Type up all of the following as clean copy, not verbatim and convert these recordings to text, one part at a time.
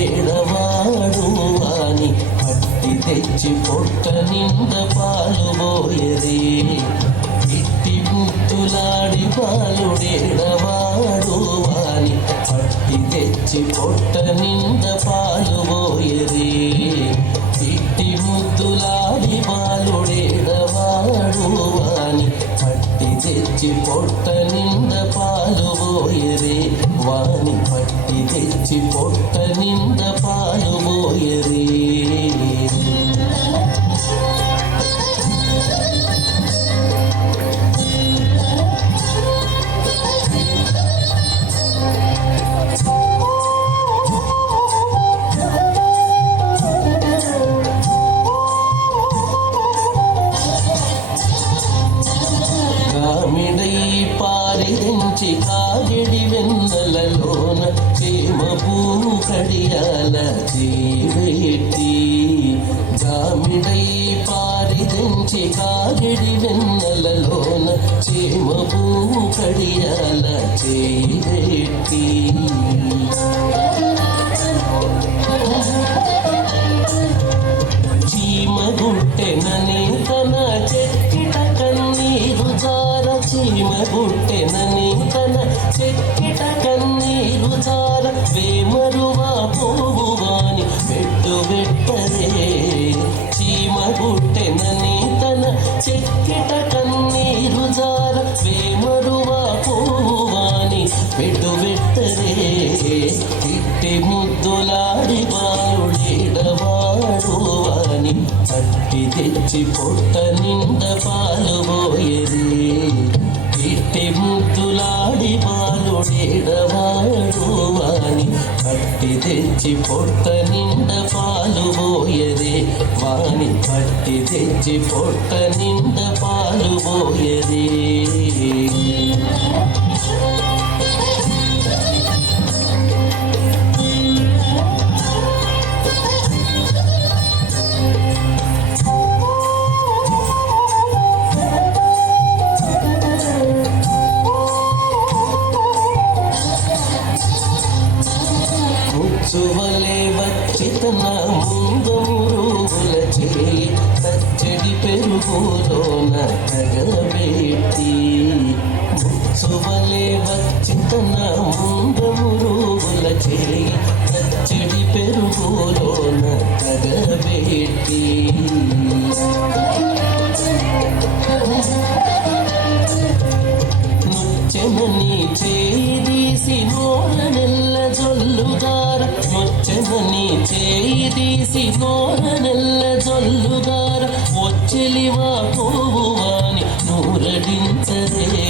ఏడవాడు వాని పట్టి తెచ్చి పొట్ట నింద పాలు పోయరే ఇట్టి ముద్దులాడి పాలుడేడవాడు వాని పట్టి తెచ్చి పొట్ట నింద పాలు పోయరే ఇట్టి ముద్దులాడి పాలుడేడవాడు వాని పట్టి తెచ్చి పొట్ట నింద పాలు పోయరే వాని పట్టి తెచ్చి పొట్ట నింద పాలు పోయరే కామిడై పారిదించి కాగిడి వెన్నెలలోన ప్రేమ పువ్వు కడియాల చేపెట్టి కామిడై పారిదించి కాగిడి వెన్నెలలోన చేమ పువ్వు కడియాల చేపెట్టి చీమ గుట్టెనని తన చెక్కిట కన్నీరు జార చీమ గుట్టెనని తన చెక్కిట కన్నీరు జార వేమరువా పోవువాని పెట్టు పెట్టరే చీమ గుట్టెనని తన చెక్కిట కన్నీరు జార వేమరువా పోవువాని పెట్టు పెట్టరే ఇట్టి ముద్దులాడి బాలుడేడవాడు వాని పట్టి తెచ్చి పొట్ట నింద పాలు పోయరే ఇట్టి ముద్దులాడి బాలుడేడవాడు వాని పట్టి తెచ్చి పొట్ట నింద పాలు పోయరే వాని పట్టి తెచ్చి పొట్ట నింద పాలు పోయరే ముచ్చువలే వచ్చి తన ముందమురుగుల చేయి పచ్చడి పెరుగులోన తగబెట్టి ముచ్చువలే వచ్చి తన ముందమురుగుల చేయి పచ్చడి పెరుగులోన తగబెట్టి ముచ్చెమని చేయి తీసి నోర నెల్ల జొల్లుగార ముచ్చెమని చేయి తీసి నోర నెల్ల జొల్లుగార వచ్చెలివా పోవువాని నూరడించరే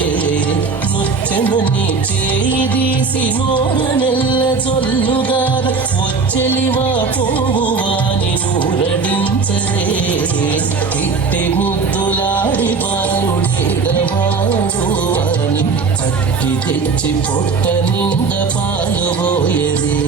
ముచ్చెమని చేయి తీసి నోర నెల్ల జొల్లుగార వచ్చెలివా పోవువాని నూరడించరే ఇట్టి ముద్దులాడి బాలుడేడవాడు వాని పట్టి తెచ్చి పొట్ట నింద పాలు పోయరే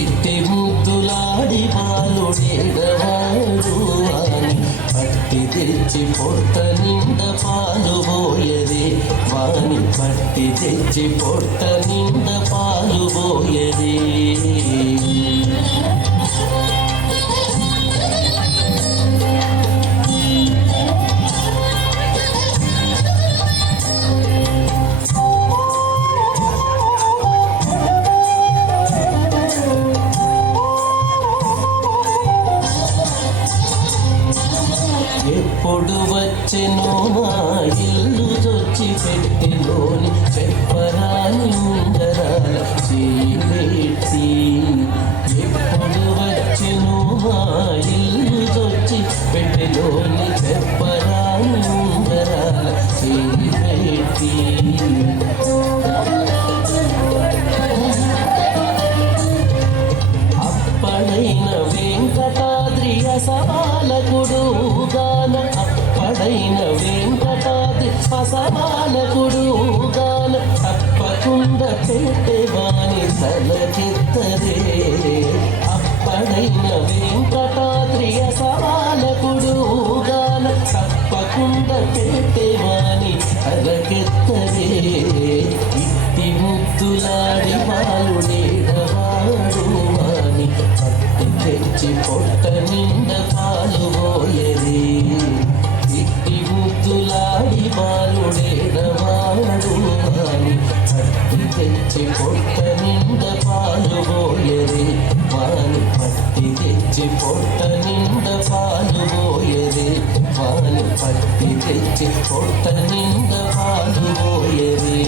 ఇట్టి ముద్దులాడి బాలుడేడవాడు వాని పట్టి తెచ్చి పొట్ట నింద పాలు పోయరే వాని పట్టి తెచ్చి పొట్ట నింద పాలు పోయరే ఎప్పుడు వచ్చెనో మా ఇల్లు చొచ్చి పెట్టెలోని చెప్పరాని ఉంగరాల చేపెట్టి ఎప్పుడు వచ్చెనో మా ఇల్లు చొచ్చి పెట్టెలోని చెప్పరాని ఉంగరాల చేపెట్టి అప్పడైన వెంకటాద్రి అసవాలకుడు అప్పడైన వెంకటాద్రి అసవాలకుడు గాన తప్పకుండా పెట్టేవాని తలకెత్తరే అప్పడైన వెంకటాద్రి అసవాలకుడు గాన తప్పకుండా పెట్టేవాని తలకెత్తరే ఇట్టి ముద్దులాడి బాలుడేడవాడు తెచ్చి పొట్ట నిండ పాలు పోయరి ఇట్టి ముద్దులాడి బాలుడేడవాడు అని పట్టి తెచ్చి పొట్ట నిండ పాలు పోయరి వాని పట్టి తెచ్చి పొట్ట నిండ పాలు పోయరి వాని పట్టి తెచ్చి పొట్ట నిండ పాలు పోయరి